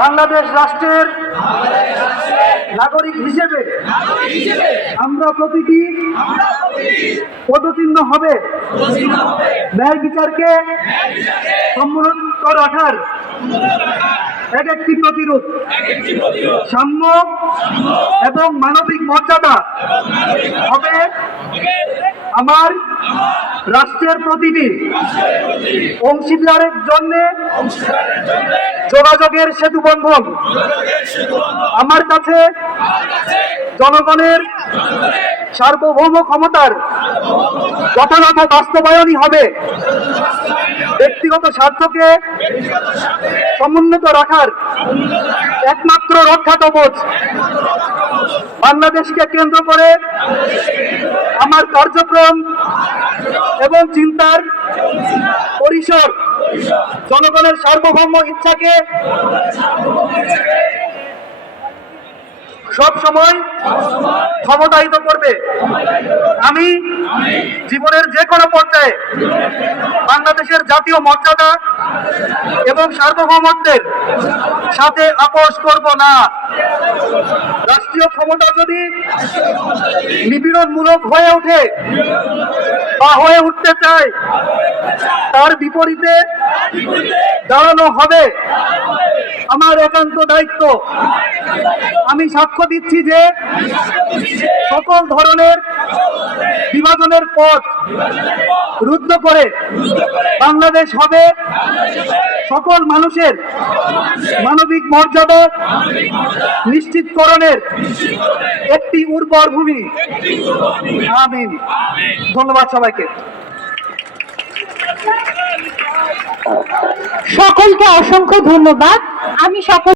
বাংলাদেশ রাষ্ট্রের নাগরিক হিসেবে আমরা প্রতিটি পদচিহ্ন হবে ন্যায় বিচারকে সমুন্নত রাখার এক একটি প্রতিরোধ, সাম্য এবং মানবিক মর্যাদা হবে আমার রাষ্ট্রের প্রতিটি অংশীদারের জন্য যোগাযোগের সেতু বন্ধন। আমার কাছে জনগণের সার্বভৌম ক্ষমতার যথাযথ বাস্তবায়নই হবে ব্যক্তিগত স্বার্থকে সমুন্নত রাখার একমাত্র রক্ষা কবচ। বাংলাদেশকে কেন্দ্র করে আমার কার্যক্রম এবং চিন্তার পরিসর জনগণের সার্বভৌম ইচ্ছাকে সব সময় ক্ষমতায়িত করবে। আমি জীবনের যে কোনো পর্যায়ে বাংলাদেশের জাতীয় মর্যাদা এবং সার্বভৌমত্বের সাথে আপোষ করব না। রাষ্ট্রীয় ক্ষমতা যদি নিপীড়নমূলক হয়ে ওঠে বা হয়ে উঠতে চায়, তার বিপরীতে দাঁড়ানো হবে আমার একান্ত দায়িত্ব। আমি সাক্ষ্য দিচ্ছি যে সকল ধরনের বিভাজনের পথ রুদ্ধ করে বাংলাদেশ হবে সকল মানুষের মানবিক মর্যাদা নিশ্চিতকরণের একটি উর্বর ভূমি। আমিন। ধন্যবাদ সবাইকে। সকলকে অসংখ্য ধন্যবাদ। আমি সকল